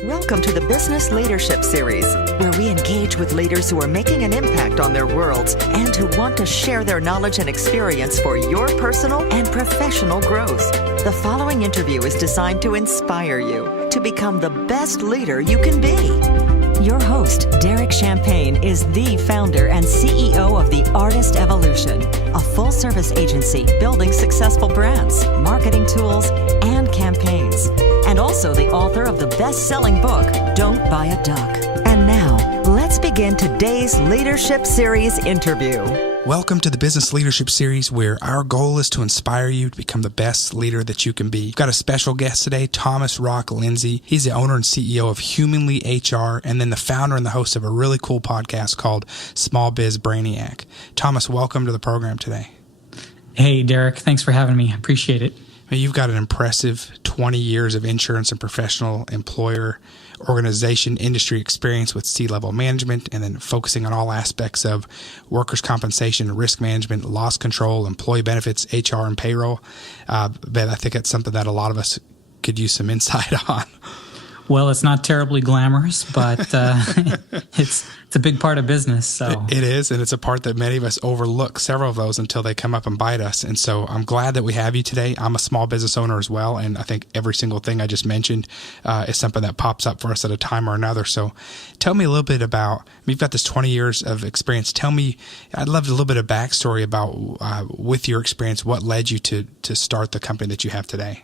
Welcome to the Business Leadership Series, where we engage with leaders who are making an impact on their worlds and who want to share their knowledge and experience for your personal and professional growth. The following interview is designed to inspire you to become the best leader you can be. Your host, Derek Champagne, is the founder and CEO of The Artist Evolution, a full-service agency building successful brands, marketing tools, and campaigns, and also the author of the best-selling book, Don't Buy a Duck. And now, let's begin today's Leadership Series interview. Welcome to the Business Leadership Series, where our goal is to inspire you to become the best leader that you can be. We've got a special guest today, Thomas Linsdsay. He's the owner and CEO of Humanly HR, and then the founder and the host of a really cool podcast called Small Biz Brainiac. Thomas, welcome to the program today. Hey, Derek. Thanks for having me. I appreciate it. You've got an impressive 20 years of insurance and professional employer organization industry experience with C-level management, and then focusing on all aspects of workers' compensation, risk management, loss control, employee benefits, HR, and payroll. But I think it's something that a lot of us could use some insight on. Well, it's not terribly glamorous, but it's a big part of business. So it is, and it's a part that many of us overlook, several of those, until they come up and bite us. And so I'm glad that we have you today. I'm a small business owner as well, and I think every single thing I just mentioned is something that pops up for us at a time or another. So tell me a little bit about, you've got this 20 years of experience. Tell me, I'd love a little bit of backstory about, with your experience, what led you to start the company that you have today.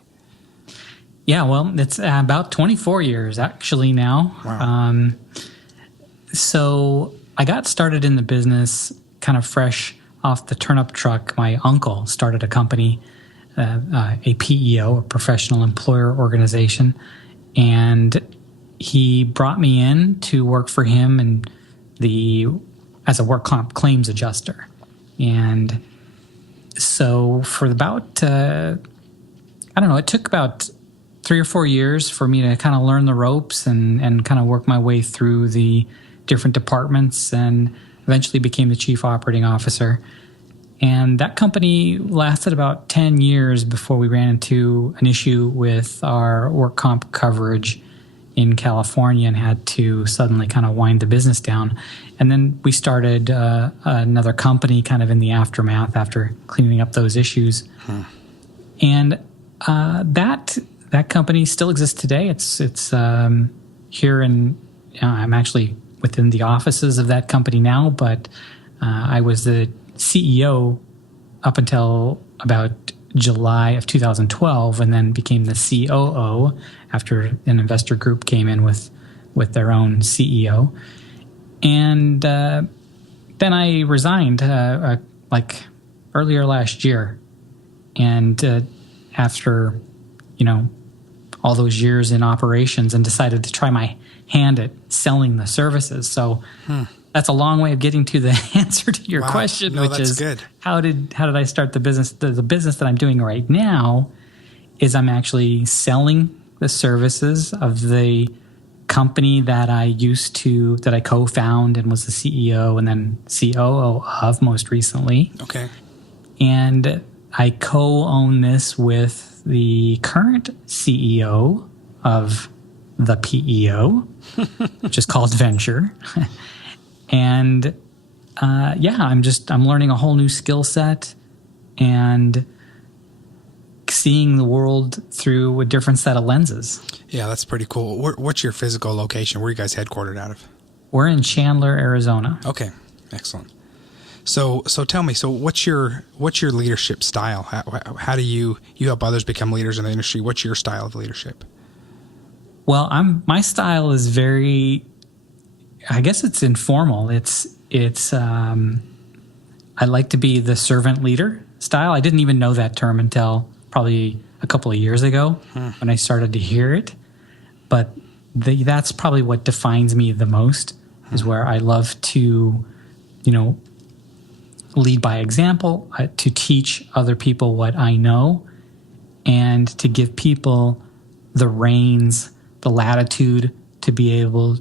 Yeah, well, it's about 24 years actually now. Wow. So I got started in the business kind of fresh off the turnip truck. My uncle started a company, a PEO, a professional employer organization, and he brought me in to work for him as a work comp claims adjuster. And so for about, it took about 3 or 4 years for me to kind of learn the ropes and kind of work my way through the different departments, and eventually became the chief operating officer. And that company lasted about 10 years before we ran into an issue with our work comp coverage in California and had to suddenly kind of wind the business down. And then we started another company kind of in the aftermath after cleaning up those issues. And that company still exists today. It's here in, I'm actually within the offices of that company now, but I was the CEO up until about July of 2012, and then became the COO after an investor group came in with their own CEO. And then I resigned like earlier last year. And after, all those years in operations, and decided to try my hand at selling the services. So that's a long way of getting to the answer to your question, which is good. How did I start the business? The business that I'm doing right now is I'm actually selling the services of the company that I co-found and was the CEO and then COO of most recently. Okay. And I co-own this with the current CEO of the PEO, which is called Venture. And I'm learning a whole new skill set and seeing the world through a different set of lenses. Yeah, that's pretty cool. What's your physical location? Where are you guys headquartered out of? We're in Chandler, Arizona. Okay, excellent. So tell me, what's your leadership style? How do you help others become leaders in the industry? What's your style of leadership? Well, my style is very, I guess it's informal. It's I like to be the servant leader style. I didn't even know that term until probably a couple of years ago when I started to hear it. But that's probably what defines me the most, is where I love to, lead by example, to teach other people what I know, and to give people the reins, the latitude to be able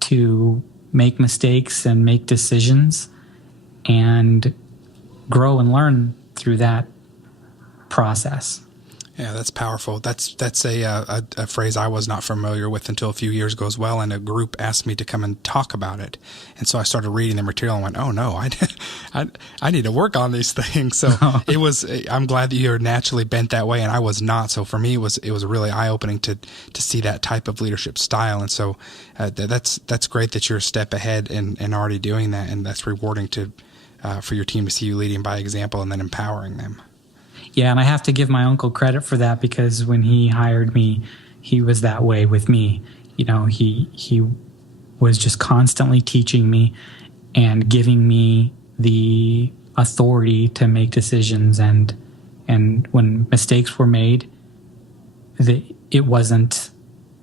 to make mistakes and make decisions and grow and learn through that process. Yeah, that's powerful. That's a phrase I was not familiar with until a few years ago as well. And a group asked me to come and talk about it, and so I started reading the material and went, "Oh no, I need to work on these things." So it was. I'm glad that you're naturally bent that way, and I was not. So for me, it was really eye opening to see that type of leadership style. And so that's great that you're a step ahead and already doing that, and that's rewarding for your team to see you leading by example and then empowering them. Yeah, and I have to give my uncle credit for that, because when he hired me, he was that way with me. You know, he was just constantly teaching me and giving me the authority to make decisions. And when mistakes were made, it wasn't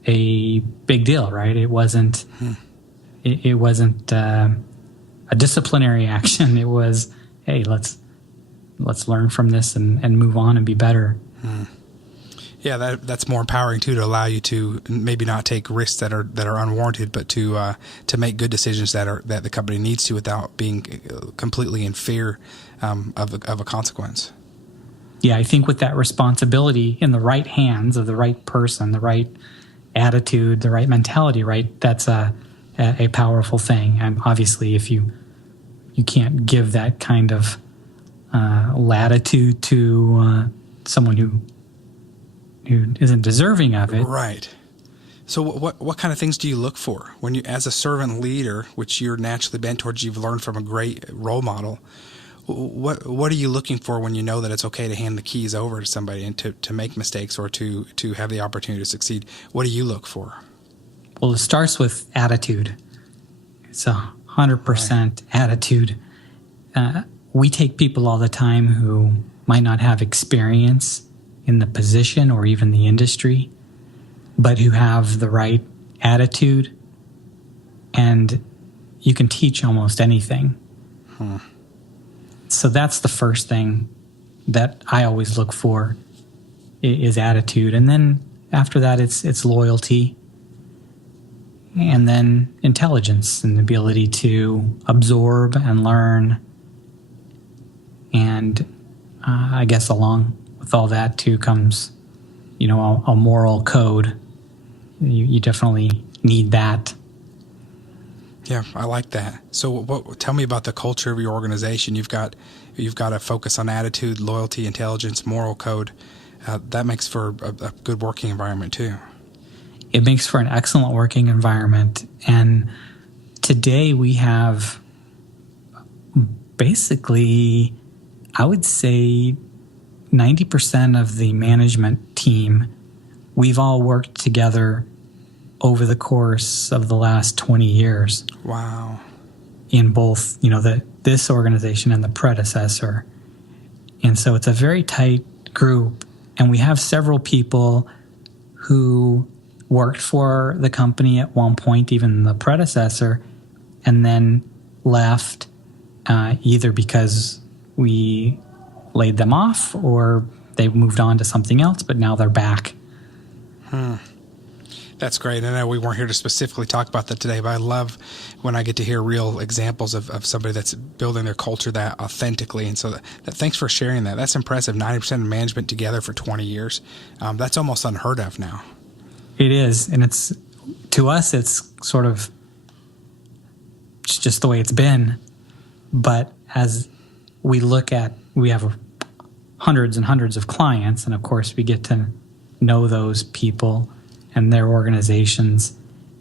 a big deal, right? It wasn't it wasn't a disciplinary action. It was, hey, let's learn from this and move on and be better. Yeah, that's more empowering too, to allow you to maybe not take risks that are unwarranted, but to make good decisions that the company needs to without being completely in fear of a consequence. Yeah, I think with that responsibility in the right hands of the right person, the right attitude, the right mentality, right, that's a powerful thing. And obviously, if you can't give that kind of latitude to someone who isn't deserving of it. Right. So what kind of things do you look for when you, as a servant leader, which you're naturally bent towards, you've learned from a great role model? What are you looking for when you know that it's okay to hand the keys over to somebody and to make mistakes or to have the opportunity to succeed? What do you look for? Well, it starts with attitude. It's 100% attitude. We take people all the time who might not have experience in the position or even the industry, but who have the right attitude, and you can teach almost anything. So that's the first thing that I always look for is attitude. And then after that, it's loyalty, and then intelligence and the ability to absorb and learn. And I guess along with all that too comes, a moral code. You definitely need that. Yeah, I like that. So tell me about the culture of your organization. You've got a focus on attitude, loyalty, intelligence, moral code. That makes for a good working environment too. It makes for an excellent working environment. And today we have basically, I would say 90% of the management team, we've all worked together over the course of the last 20 years. Wow. In both, this organization and the predecessor. And so it's a very tight group. And we have several people who worked for the company at one point, even the predecessor, and then left either because we laid them off or they moved on to something else, but now they're back. That's great. I know we weren't here to specifically talk about that today, but I love when I get to hear real examples of somebody that's building their culture that authentically. And so thanks for sharing that. That's impressive. 90% of management together for 20 years. That's almost unheard of now. It is. And to us, it's sort of just the way it's been. But as we have hundreds and hundreds of clients, and of course we get to know those people and their organizations.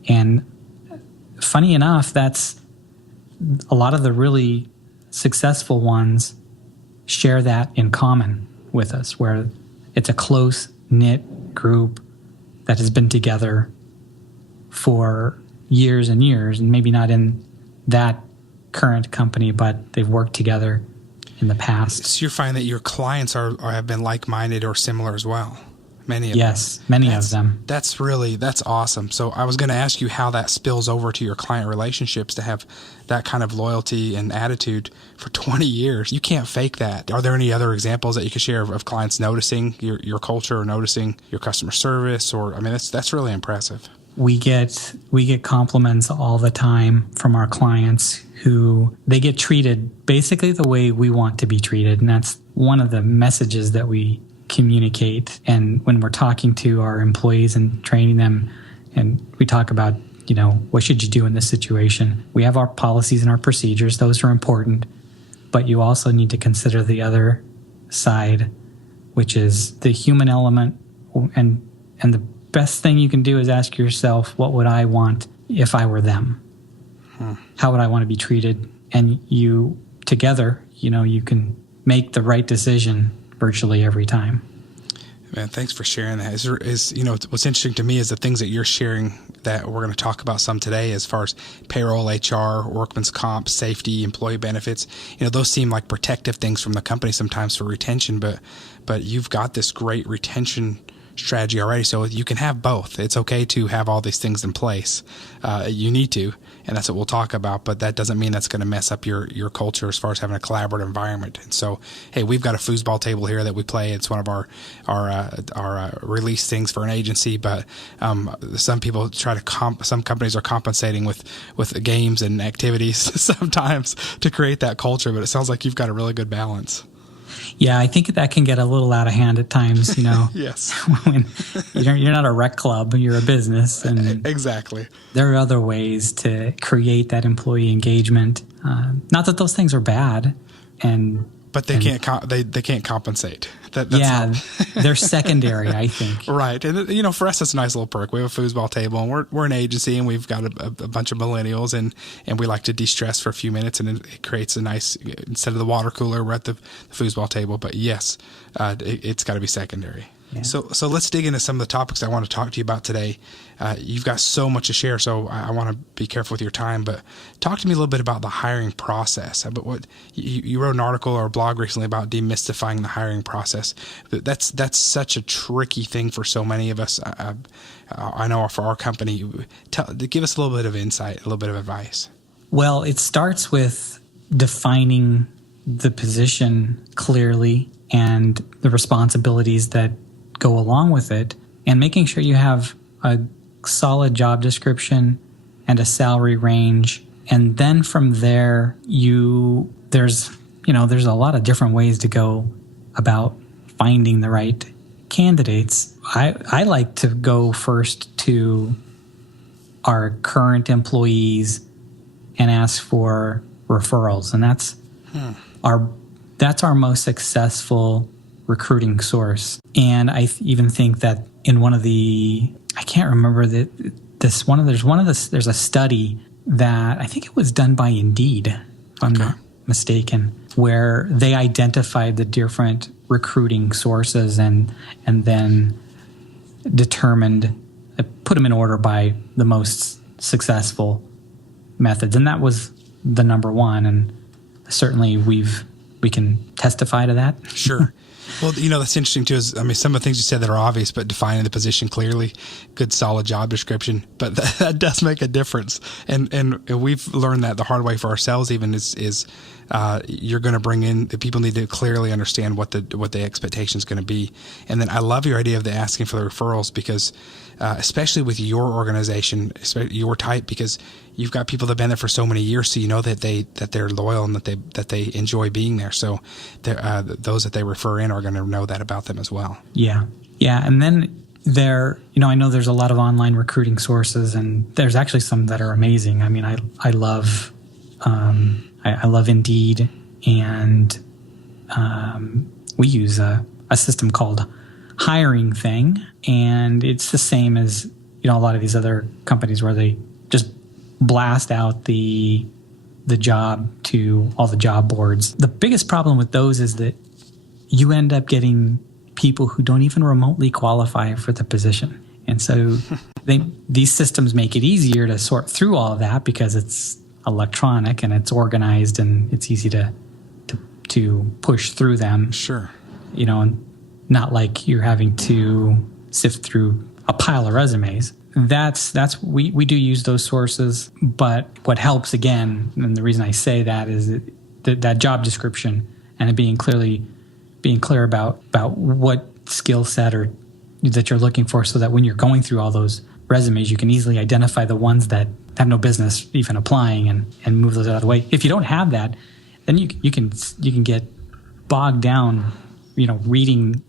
And funny enough, that's a lot of the really successful ones share that in common with us, where it's a close-knit group that has been together for years and years, and maybe not in that current company, but they've worked together in the past. So you find that your clients have been like-minded or similar as well? Many of them. That's awesome. So I was going to ask you how that spills over to your client relationships to have that kind of loyalty and attitude for 20 years. You can't fake that. Are there any other examples that you could share of clients noticing your culture or noticing your customer service? That's really impressive. We get compliments all the time from our clients who they get treated basically the way we want to be treated. And that's one of the messages that we communicate. And when we're talking to our employees and training them, and we talk about, what should you do in this situation? We have our policies and our procedures. Those are important. But you also need to consider the other side, which is the human element. And the best thing you can do is ask yourself, what would I want if I were them? How would I want to be treated? And you together, you can make the right decision virtually every time. Man, thanks for sharing that. What's interesting to me is the things that you're sharing that we're going to talk about some today as far as payroll, HR, workman's comp, safety, employee benefits. Those seem like protective things from the company sometimes for retention, but you've got this great retention strategy already, so you can have both. It's okay to have all these things in place. You need to, and that's what we'll talk about, but that doesn't mean that's going to mess up your culture as far as having a collaborative environment. And so, hey, we've got a foosball table here that we play. It's one of our release things for an agency, but some people some companies are compensating with games and activities sometimes to create that culture, but it sounds like you've got a really good balance. Yeah, I think that can get a little out of hand at times, Yes. When you're not a rec club, you're a business. And exactly. There are other ways to create that employee engagement. Not that those things are bad. But they can't compensate. That's they're secondary, I think. Right. And, for us, it's a nice little perk. We have a foosball table, and we're an agency, and we've got a bunch of millennials, and we like to de-stress for a few minutes, and it creates a nice, instead of the water cooler, we're at the foosball table. But yes, it's got to be secondary. Yeah. So let's dig into some of the topics I want to talk to you about today. You've got so much to share, so I want to be careful with your time. But talk to me a little bit about the hiring process. But what you wrote an article or a blog recently about demystifying the hiring process. That's such a tricky thing for so many of us. I know for our company. Give us a little bit of insight, a little bit of advice. Well, it starts with defining the position clearly and the responsibilities that go along with it, and making sure you have a solid job description and a salary range. And then from there, there's a lot of different ways to go about finding the right candidates. I like to go first to our current employees and ask for referrals, and that's our most successful recruiting source. And I even think that in one of the, I can't remember there's a study that I think it was done by Indeed, if I'm not mistaken, where they identified the different recruiting sources and then determined, put them in order by the most successful methods. And that was the number one. And certainly we can testify to that. Sure. Well, that's interesting too. Some of the things you said that are obvious, but defining the position clearly, good solid job description, but that does make a difference. And we've learned that the hard way for ourselves even is you're going to bring in, the people need to clearly understand what the expectation is going to be. And then I love your idea of the asking for the referrals, because especially with your organization, especially your type, because you've got people that have been there for so many years, so you know that they're loyal and that they enjoy being there. So those that they refer in are going to know that about them as well. Yeah. And then I know there's a lot of online recruiting sources, and there's actually some that are amazing. I mean, I love Indeed, and we use a system called Hiring Thing, and it's the same as a lot of these other companies where they just blast out the job to all the job boards. The biggest problem with those is that you end up getting people who don't even remotely qualify for the position. And so these systems make it easier to sort through all of that because it's electronic and it's organized and it's easy to push through them. Sure. And not like you're having to sift through a pile of resumes. We do use those sources, but what helps again, and the reason I say that is that job description and it being clear about what skill set or that you're looking for, so that when you're going through all those resumes, you can easily identify the ones that have no business even applying and move those out of the way. If you don't have that, then you can get bogged down reading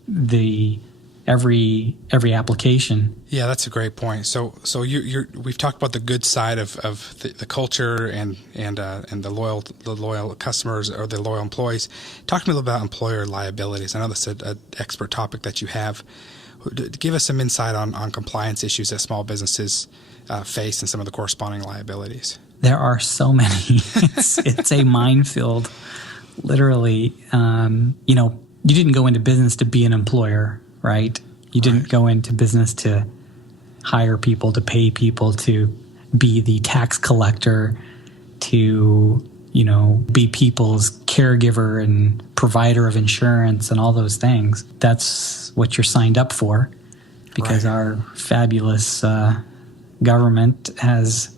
every application. Yeah, that's a great point. So we've talked about the good side of the culture and the loyal customers or the loyal employees. Talk to me a little about employer liabilities. I know that's an expert topic that you have. Give us some insight on compliance issues that small businesses face and some of the corresponding liabilities. There are so many. It's a minefield, literally. You didn't go into business to be an employer, right? You didn't go into business to hire people, to pay people, to be the tax collector, to, be people's caregiver and provider of insurance and all those things. That's what you're signed up for, because our fabulous government has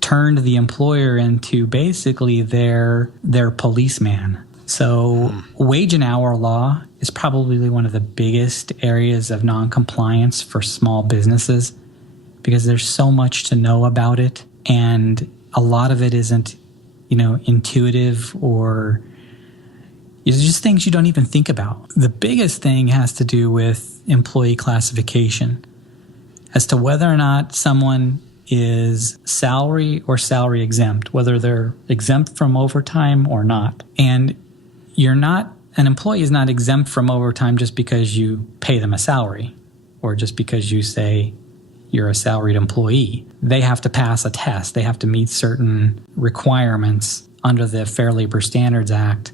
turned the employer into basically their policeman. So wage and hour law is probably one of the biggest areas of non-compliance for small businesses, because there's so much to know about it, and a lot of it isn't, intuitive, or it's just things you don't even think about. The biggest thing has to do with employee classification as to whether or not someone is salary or salary exempt, whether they're exempt from overtime or not. And an employee is not exempt from overtime just because you pay them a salary or just because you say you're a salaried employee. They have to pass a test. They have to meet certain requirements under the Fair Labor Standards Act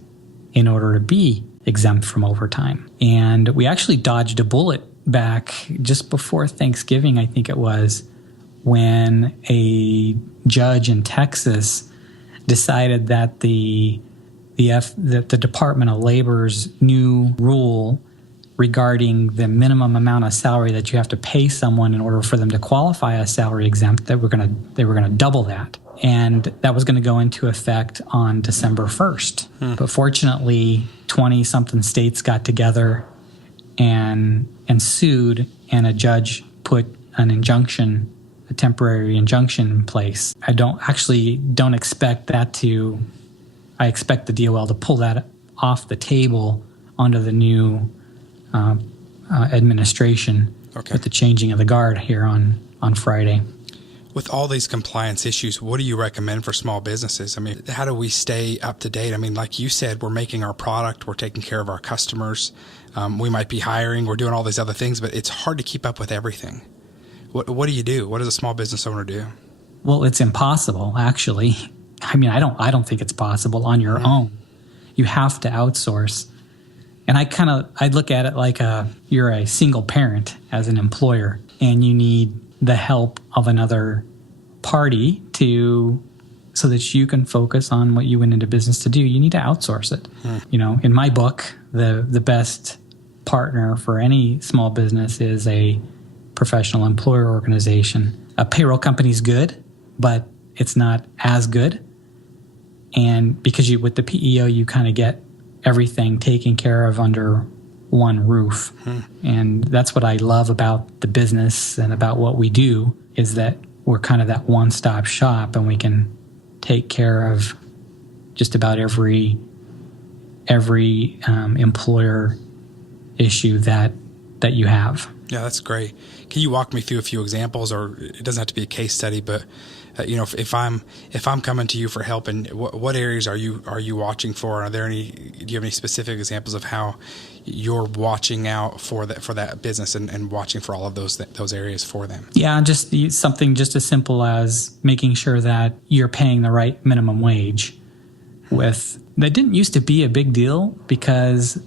in order to be exempt from overtime. And we actually dodged a bullet back just before Thanksgiving, I think it was, when a judge in Texas decided that the Department of Labor's new rule regarding the minimum amount of salary that you have to pay someone in order for them to qualify as salary exempt, they were going to double that. And that was going to go into effect on December 1st. But fortunately, 20-something states got together and sued, and a judge put an injunction, a temporary injunction in place. I don't expect that to... I expect the DOL to pull that off the table under the new administration with the changing of the guard here on Friday. With all these compliance issues, what do you recommend for small businesses? I mean, how do we stay up to date? I mean, like you said, we're making our product, we're taking care of our customers. We might be hiring, we're doing all these other things, but it's hard to keep up with everything. What do you do? What does a small business owner do? Well, it's impossible, actually. I mean, I don't think it's possible on your own. You have to outsource. And I look at it like you're a single parent as an employer, and you need the help of another party so that you can focus on what you went into business to do. You need to outsource it. In my book, the best partner for any small business is a professional employer organization. A payroll company is good, but it's not as good. And because with the PEO, you kind of get everything taken care of under one roof. And that's what I love about the business and about what we do, is that we're kind of that one-stop shop, and we can take care of just about every employer issue that you have. Yeah, that's great. Can you walk me through a few examples, or it doesn't have to be a case study, but if I'm coming to you for help, and what areas are you watching for? Do you have any specific examples of how you're watching out for that business and watching for all of those areas for them? Yeah, just something just as simple as making sure that you're paying the right minimum wage. That didn't used to be a big deal, because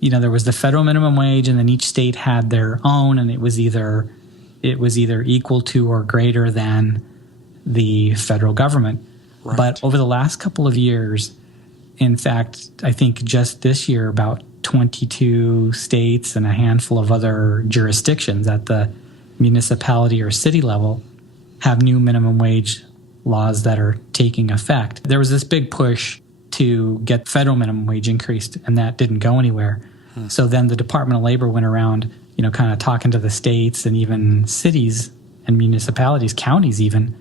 there was the federal minimum wage, and then each state had their own, and it was either equal to or greater than the federal government. Right. But over the last couple of years, in fact, I think just this year, about 22 states and a handful of other jurisdictions at the municipality or city level have new minimum wage laws that are taking effect. There was this big push to get federal minimum wage increased, and that didn't go anywhere. So then the Department of Labor went around, kind of talking to the states and even cities and municipalities, counties even,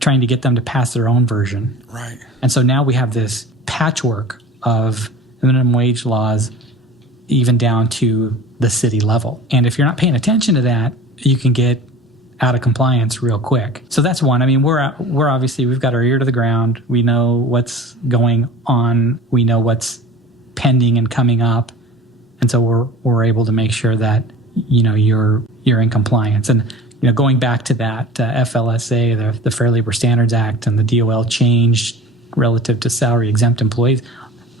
trying to get them to pass their own version. Right. And so now we have this patchwork of minimum wage laws even down to the city level. And if you're not paying attention to that, you can get out of compliance real quick. So that's one. I mean, we're obviously, we've got our ear to the ground. We know what's going on. We know what's pending and coming up. And so we're able to make sure that, you're in compliance. And, going back to that FLSA, the Fair Labor Standards Act, and the DOL change relative to salary exempt employees,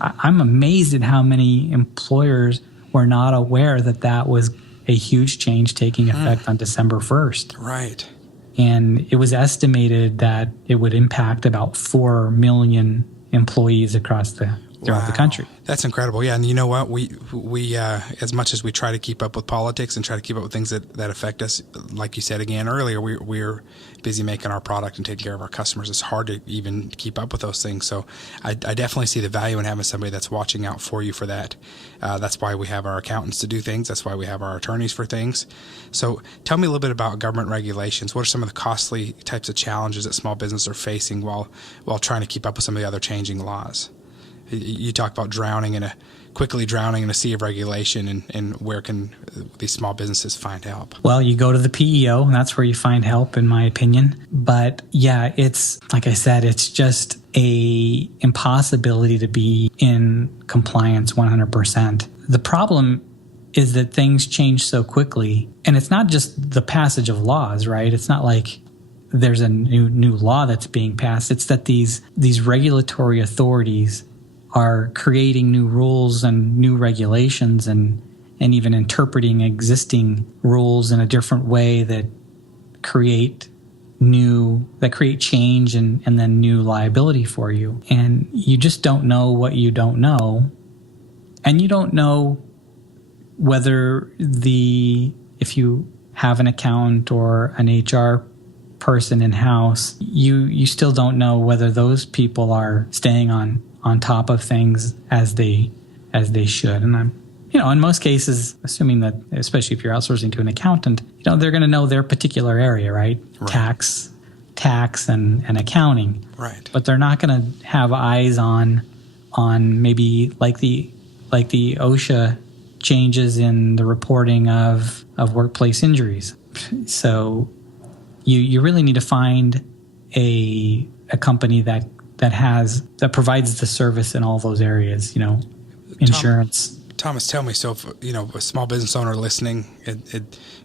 I'm amazed at how many employers were not aware that was a huge change taking effect on December 1st. Right. And it was estimated that it would impact about 4 million employees throughout the country. That's incredible. Yeah, and you know what? We as much as we try to keep up with politics and try to keep up with things that affect us, like you said again earlier, we're busy making our product and taking care of our customers. It's hard to even keep up with those things. So I definitely see the value in having somebody that's watching out for you for that. That's why we have our accountants to do things. That's why we have our attorneys for things. So tell me a little bit about government regulations. What are some of the costly types of challenges that small businesses are facing while trying to keep up with some of the other changing laws? You talk about quickly drowning in a sea of regulation, and where can these small businesses find help? Well, you go to the PEO, and that's where you find help, in my opinion. But yeah, it's like I said, it's just a impossibility to be in compliance 100%. The problem is that things change so quickly, and it's not just the passage of laws, right? It's not like there's a new law that's being passed. It's that these regulatory authorities are creating new rules and new regulations and even interpreting existing rules in a different way that create change and then new liability for you. And you just don't know what you don't know. And you don't know whether if you have an accountant or an HR person in-house, you still don't know whether those people are staying on top of things as they should. And I'm, in most cases, assuming that, especially if you're outsourcing to an accountant, they're going to know their particular area, right? Tax and accounting. Right. But they're not going to have eyes on maybe like the OSHA changes in the reporting of workplace injuries. So you really need to find a company that provides the service in all those areas, insurance. Thomas, tell me, so if, a small business owner listening,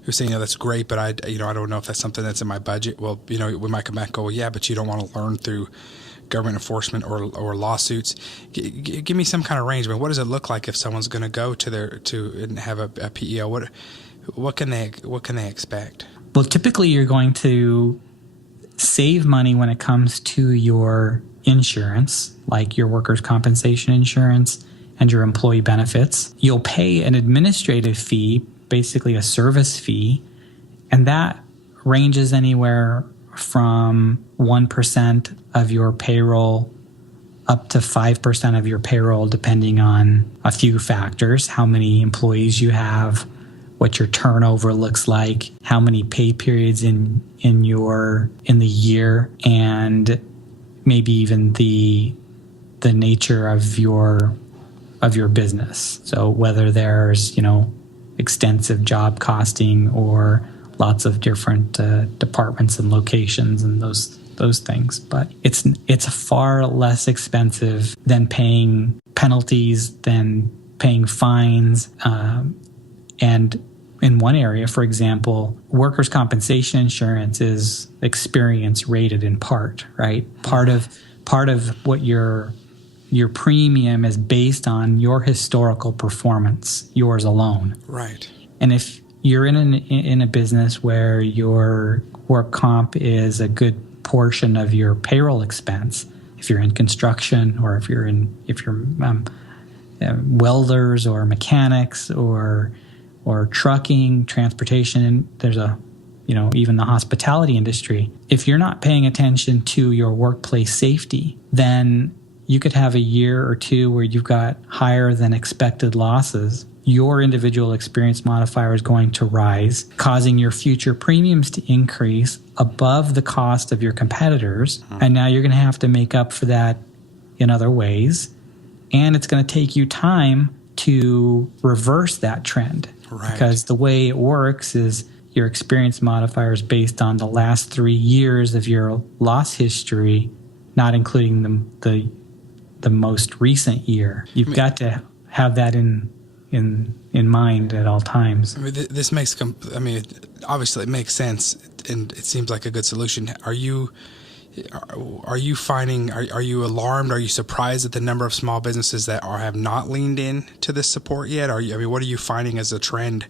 who's saying, that's great, but I don't know if that's something that's in my budget. Well, we might come back and go, well, yeah, but you don't want to learn through government enforcement or lawsuits. Give me some kind of range. I mean, what does it look like if someone's going to go and have a PEO? What can they expect? Well, typically you're going to save money when it comes to your insurance, like your workers' compensation insurance and your employee benefits. You'll pay an administrative fee, basically a service fee, and that ranges anywhere from 1% of your payroll up to 5% of your payroll, depending on a few factors: how many employees you have, what your turnover looks like, how many pay periods in the year, and maybe even the nature of your business. So whether there's extensive job costing or lots of different departments and locations and those things, but it's far less expensive than paying penalties, than paying fines, and in one area, for example, workers' compensation insurance is experience rated in part, right? Part of what your premium is based on your historical performance, yours alone. Right. And if you're in a business where your work comp is a good portion of your payroll expense, if you're in construction or if you're welders or mechanics or trucking, transportation, there's even the hospitality industry. If you're not paying attention to your workplace safety, then you could have a year or two where you've got higher than expected losses. Your individual experience modifier is going to rise, causing your future premiums to increase above the cost of your competitors. And now you're going to have to make up for that in other ways. And it's going to take you time to reverse that trend. Right. Because the way it works is your experience modifier is based on the last 3 years of your loss history, not including the most recent year. You've got to have that in mind at all times. I mean, this makes. Obviously, it makes sense, and it seems like a good solution. Are you finding? Are you alarmed? Are you surprised at the number of small businesses that have not leaned in to this support yet? What are you finding as a trend,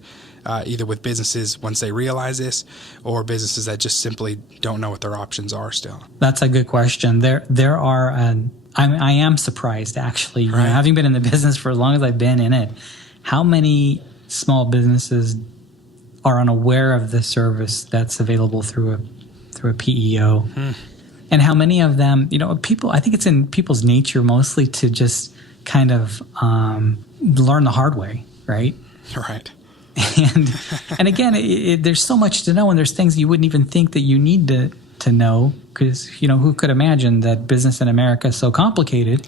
either with businesses once they realize this, or businesses that just simply don't know what their options are still? That's a good question. There are. I am surprised, actually. Right. Having been in the business for as long as I've been in it, how many small businesses are unaware of the service that's available through a PEO, and how many of them, people. I think it's in people's nature mostly to just kind of learn the hard way, right? Right. And again, there's so much to know, and there's things you wouldn't even think that you need to know, because who could imagine that business in America is so complicated,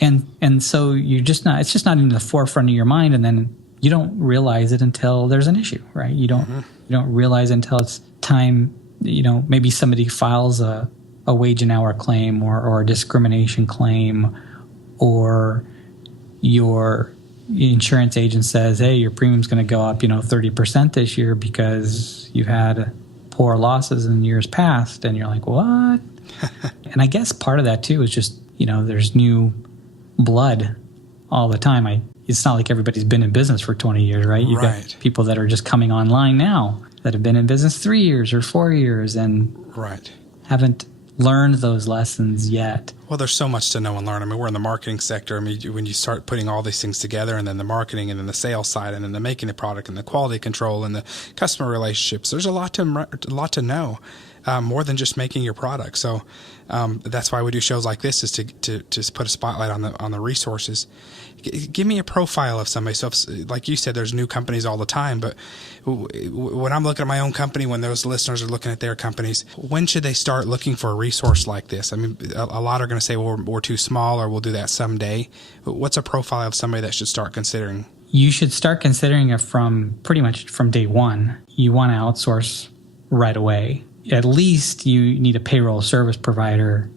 and so you're just not. It's just not in the forefront of your mind, and then you don't realize it until there's an issue, right? You don't realize until it's time. Maybe somebody files a wage and hour claim or a discrimination claim, or your insurance agent says, hey, your premium's going to go up 30% this year because you've had poor losses in years past. And you're like, what? And I guess part of that too is just there's new blood all the time. It's not like everybody's been in business for 20 years, right? You've got people that are just coming online now that have been in business 3 years or 4 years and haven't learned those lessons yet. Well, there's so much to know and learn. I mean, we're in the marketing sector. I mean, when you start putting all these things together, and then the marketing, and then the sales side, and then the making the product, and the quality control, and the customer relationships, there's a lot to know, more than just making your product. So that's why we do shows like this, is to just put a spotlight on the resources. Give me a profile of somebody. So, like you said, there's new companies all the time. But when I'm looking at my own company, when those listeners are looking at their companies, when should they start looking for a resource like this? I mean, a lot are going to say, well, we're too small, or we'll do that someday. But what's a profile of somebody that should start considering? You should start considering it pretty much from day one. You want to outsource right away. At least you need a payroll service provider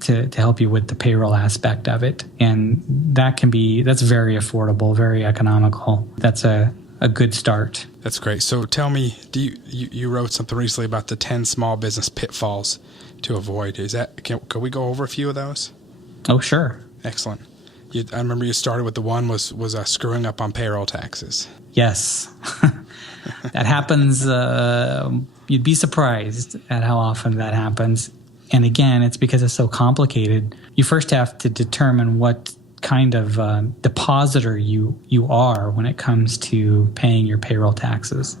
to help you with the payroll aspect of it. And that's very affordable, very economical. That's a good start. That's great. So tell me, you wrote something recently about the 10 small business pitfalls to avoid. Can we go over a few of those? Oh, sure. Excellent. I remember you started with the one was screwing up on payroll taxes. Yes. That happens. You'd be surprised at how often that happens. And again, it's because it's so complicated. You first have to determine what kind of depositor you are when it comes to paying your payroll taxes.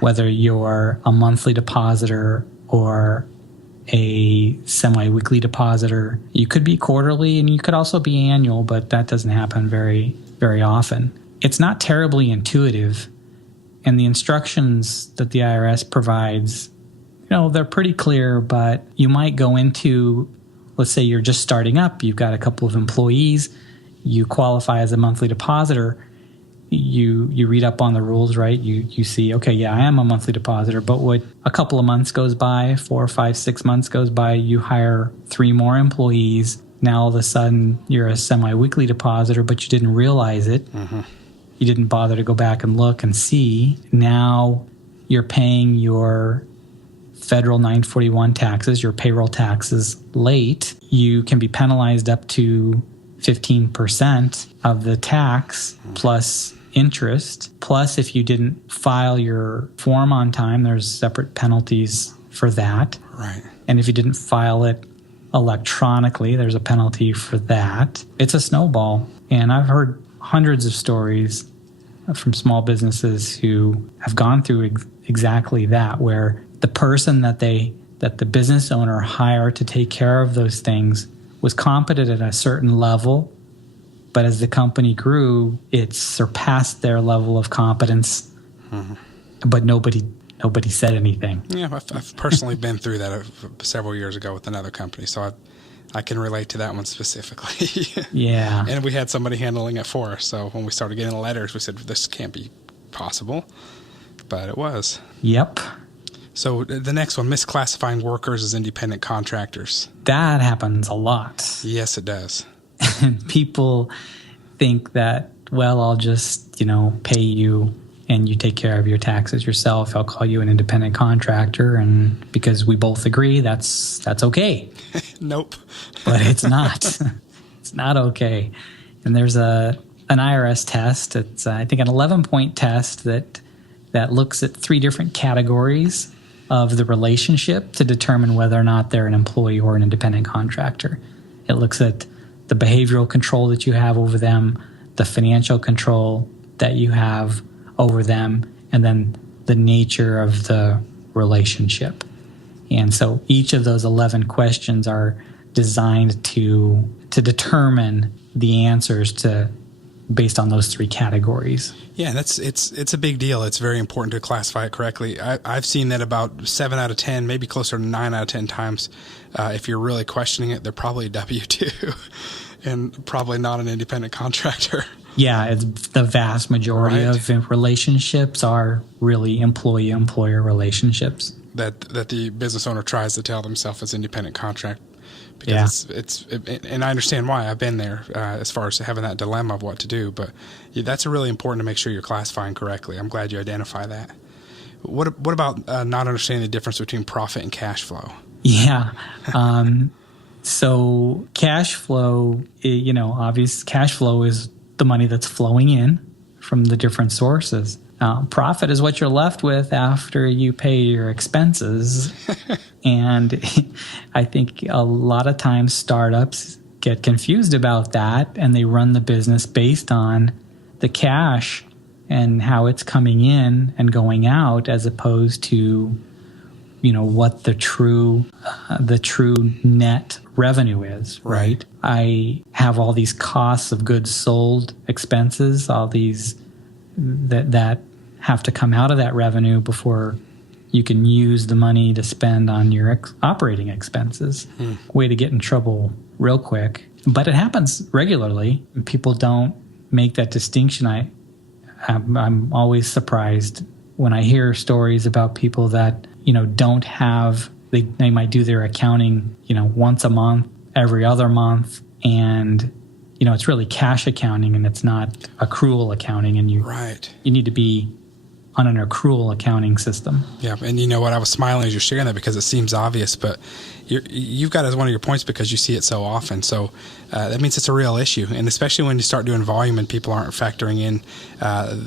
Whether you're a monthly depositor or a semi-weekly depositor. You could be quarterly, and you could also be annual, but that doesn't happen very, very often. It's not terribly intuitive, and the instructions that the IRS provides, they're pretty clear, but you might go into, let's say you're just starting up, you've got a couple of employees, you qualify as a monthly depositor, you read up on the rules, right? You see, okay, yeah, I am a monthly depositor, but what a couple of months goes by, 4, 5, 6 months goes by, you hire 3 more employees. Now all of a sudden you're a semi-weekly depositor, but you didn't realize it. Mm-hmm. You didn't bother to go back and look and see. Now you're paying your federal 941 taxes, your payroll taxes late. You can be penalized up to 15% of the tax plus interest. Plus, if you didn't file your form on time, there's separate penalties for that. Right. And if you didn't file it electronically, there's a penalty for that. It's a snowball. And I've heard hundreds of stories from small businesses who have gone through exactly that, where the person that the business owner hired to take care of those things was competent at a certain level, but as the company grew, it surpassed their level of competence, but nobody said anything. Yeah, I've personally been through that several years ago with another company, so I can relate to that one specifically. Yeah. And we had somebody handling it for us. So when we started getting the letters, we said, this can't be possible. But it was. Yep. So the next one, misclassifying workers as independent contractors. That happens a lot. Yes, it does. And people think that, well, I'll just, pay you and you take care of your taxes yourself. I'll call you an independent contractor, and because we both agree, that's okay. Nope. But it's not. It's not okay. And there's an IRS test. It's I think an 11-point test that looks at 3 different categories of the relationship to determine whether or not they're an employee or an independent contractor. It looks at the behavioral control that you have over them, the financial control that you have over them, and then the nature of the relationship. And so each of those 11 questions are designed to determine the answers based on those 3 categories. Yeah, it's a big deal. It's very important to classify it correctly. I've seen that about 7 out of 10, maybe closer to 9 out of 10 times. If you're really questioning it, they're probably a W-2 and probably not an independent contractor. Yeah, it's the vast majority of relationships are really employee-employer relationships. That the business owner tries to tell themselves as independent contract. Because and I understand why. I've been there as far as having that dilemma of what to do. But that's really important to make sure you're classifying correctly. I'm glad you identify that. What about not understanding the difference between profit and cash flow? Yeah. So cash flow, obvious cash flow is the money that's flowing in from the different sources. Profit is what you're left with after you pay your expenses. And I think a lot of times startups get confused about that, and they run the business based on the cash and how it's coming in and going out, as opposed to, what the true net revenue is, right? I have all these costs of goods sold expenses, all these that have to come out of that revenue before you can use the money to spend on your operating expenses. Way to get in trouble real quick. But it happens regularly. People don't make that distinction. I'm always surprised when I hear stories about people that, don't have, they might do their accounting, once a month, every other month, and it's really cash accounting and it's not accrual accounting, and you need to be on an accrual accounting system. Yeah, and you know what? I was smiling as you're sharing that because it seems obvious, but you've got it as one of your points because you see it so often. So that means it's a real issue, and especially when you start doing volume and people aren't factoring in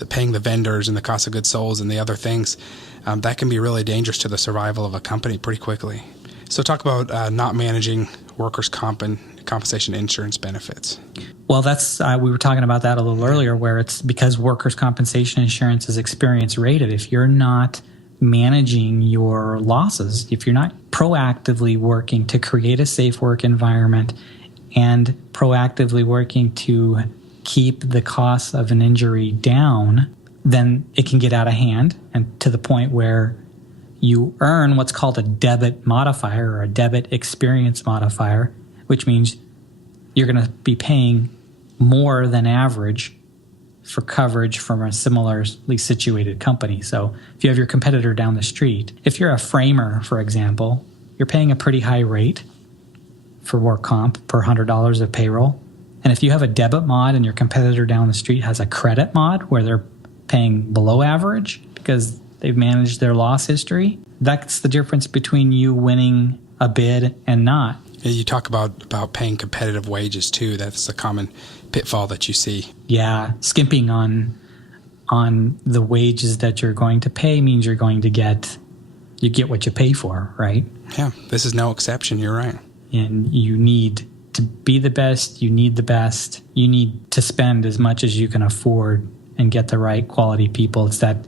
paying the vendors and the cost of goods sold and the other things, that can be really dangerous to the survival of a company pretty quickly. So talk about not managing workers' compensation insurance benefits. Well, that's we were talking about that a little earlier, where it's because workers' compensation insurance is experience rated. If you're not managing your losses, if you're not proactively working to create a safe work environment and proactively working to keep the costs of an injury down, then it can get out of hand and to the point where you earn what's called a debit modifier or a debit experience modifier, which means you're going to be paying more than average for coverage from a similarly situated company. So if you have your competitor down the street, if you're a framer, for example, you're paying a pretty high rate for work comp per $100 of payroll. And if you have a debit mod and your competitor down the street has a credit mod where they're paying below average because they've managed their loss history, that's the difference between you winning a bid and not. You talk about paying competitive wages too. That's a common pitfall that you see. Yeah, skimping on the wages that you're going to pay means you're going to get what you pay for, right? Yeah, this is no exception. You're right. And you need to be the best. You need the best. You need to spend as much as you can afford and get the right quality people. It's that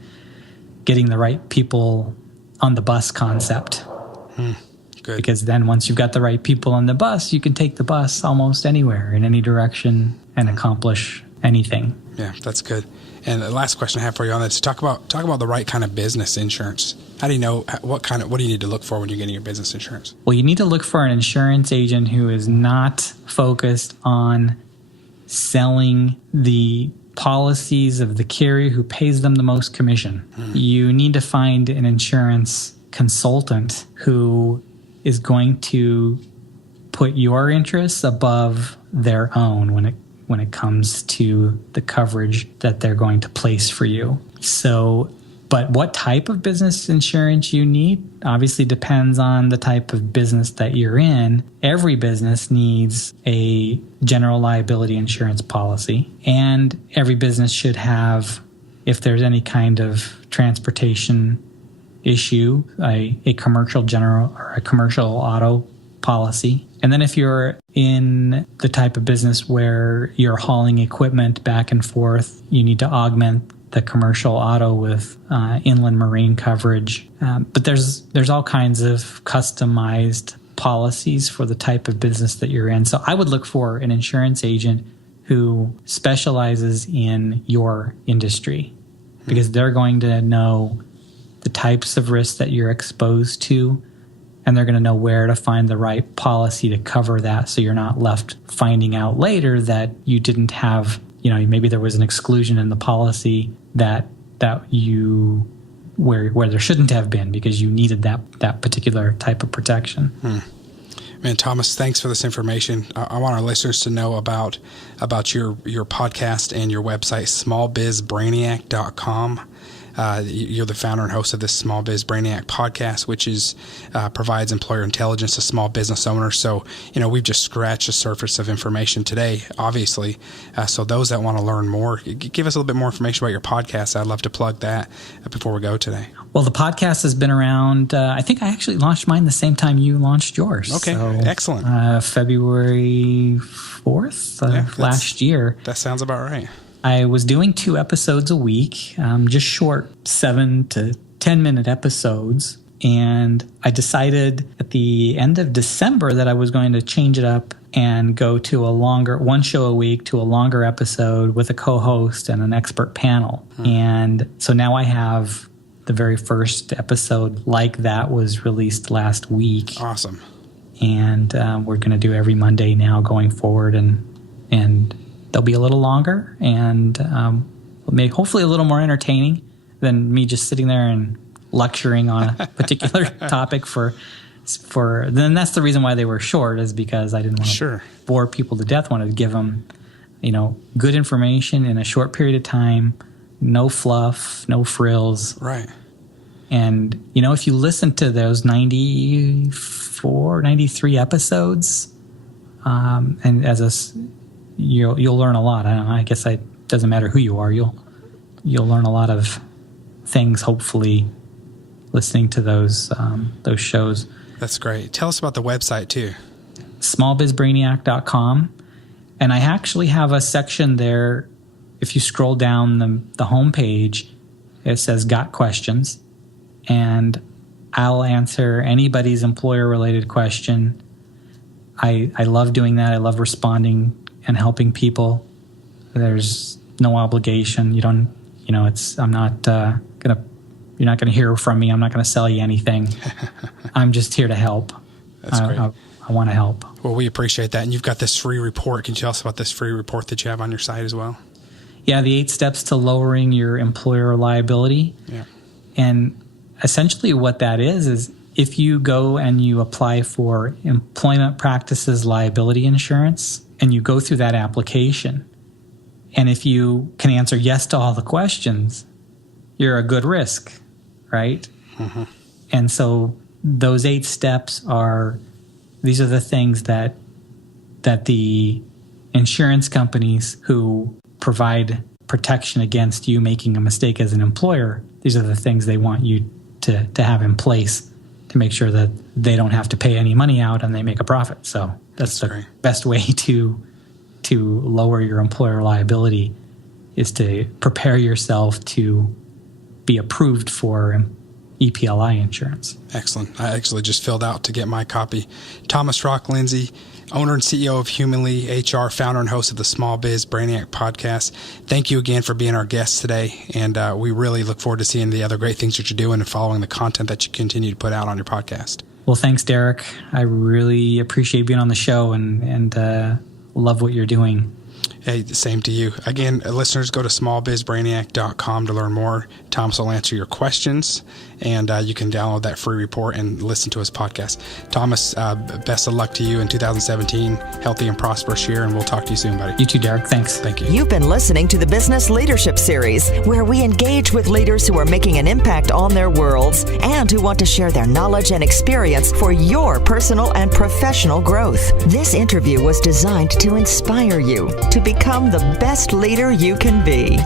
getting the right people on the bus concept. Good. Because then once you've got the right people on the bus, you can take the bus almost anywhere in any direction and accomplish anything. Yeah, that's good. And the last question I have for you on this: talk about the right kind of business insurance. How do you know what do you need to look for when you're getting your business insurance? Well, you need to look for an insurance agent who is not focused on selling the policies of the carrier who pays them the most commission. You need to find an insurance consultant who is going to put your interests above their own when it comes to the coverage that they're going to place for you. So, but what type of business insurance you need obviously depends on the type of business that you're in. Every business needs a general liability insurance policy, and every business should have, if there's any kind of transportation issue, a commercial general or a commercial auto policy. And then if you're in the type of business where you're hauling equipment back and forth, you need to augment the commercial auto with inland marine coverage. But there's all kinds of customized policies for the type of business that you're in. So I would look for an insurance agent who specializes in your industry, because they're going to know the types of risks that you're exposed to, and they're going to know where to find the right policy to cover that, so you're not left finding out later that you didn't have, maybe there was an exclusion in the policy that you where there shouldn't have been because you needed that particular type of protection. Man, Thomas, thanks for this information. I want our listeners to know about your podcast and your website, smallbizbrainiac.com. You're the founder and host of this Small Biz Brainiac podcast, which provides employer intelligence to small business owners. So, we've just scratched the surface of information today, obviously. So those that want to learn more, give us a little bit more information about your podcast. I'd love to plug that before we go today. Well, the podcast has been around. I think I actually launched mine the same time you launched yours. Okay, so, excellent. February 4th last year. That sounds about right. I was doing 2 episodes a week, just short 7 to 10-minute episodes. And I decided at the end of December that I was going to change it up and go to one show a week to a longer episode with a co-host and an expert panel. And so now I have the very first episode like that was released last week. Awesome. And we're going to do every Monday now going forward, and they'll be a little longer and maybe hopefully a little more entertaining than me just sitting there and lecturing on a particular topic for then that's the reason why they were short, is because I didn't want to bore people to death. I wanted to give them, good information in a short period of time, no fluff, no frills. Right. And, if you listen to those 94, 93 episodes, and you'll learn a lot. I guess it doesn't matter who you are. You'll learn a lot of things, hopefully, listening to those shows. That's great. Tell us about the website too. smallbizbrainiac.com. And I actually have a section there. If you scroll down the homepage, it says "Got Questions," and I'll answer anybody's employer-related question. I love doing that. I love responding and helping people. There's no obligation. You don't, I'm not you're not going to hear from me. I'm not going to sell you anything. I'm just here to help. That's great. I want to help. Well, we appreciate that. And you've got this free report. Can you tell us about this free report that you have on your site as well? Yeah, the 8 steps to lowering your employer liability. Yeah. And essentially what that is if you go and you apply for employment practices liability insurance, and you go through that application, and if you can answer yes to all the questions, you're a good risk, right? Mm-hmm. And so those 8 steps these are the things that the insurance companies who provide protection against you making a mistake as an employer, these are the things they want you to have in place to make sure that they don't have to pay any money out and they make a profit. So that's the best way to lower your employer liability, is to prepare yourself to be approved for EPLI insurance. Excellent. I actually just filled out to get my copy. Thomas Rock Linsdsay, owner and CEO of Humanly HR, founder and host of the Small Biz Brainiac podcast. Thank you again for being our guest today, and we really look forward to seeing the other great things that you're doing and following the content that you continue to put out on your podcast. Well, thanks, Derek. I really appreciate being on the show and love what you're doing. Hey, same to you. Again, listeners, go to smallbizbrainiac.com to learn more. Thomas will answer your questions, and you can download that free report and listen to his podcast. Thomas, best of luck to you in 2017. Healthy and prosperous year, and we'll talk to you soon, buddy. You too, Derek. Thanks. Thank you. You've been listening to the Business Leadership Series, where we engage with leaders who are making an impact on their worlds and who want to share their knowledge and experience for your personal and professional growth. This interview was designed to inspire you to become the best leader you can be.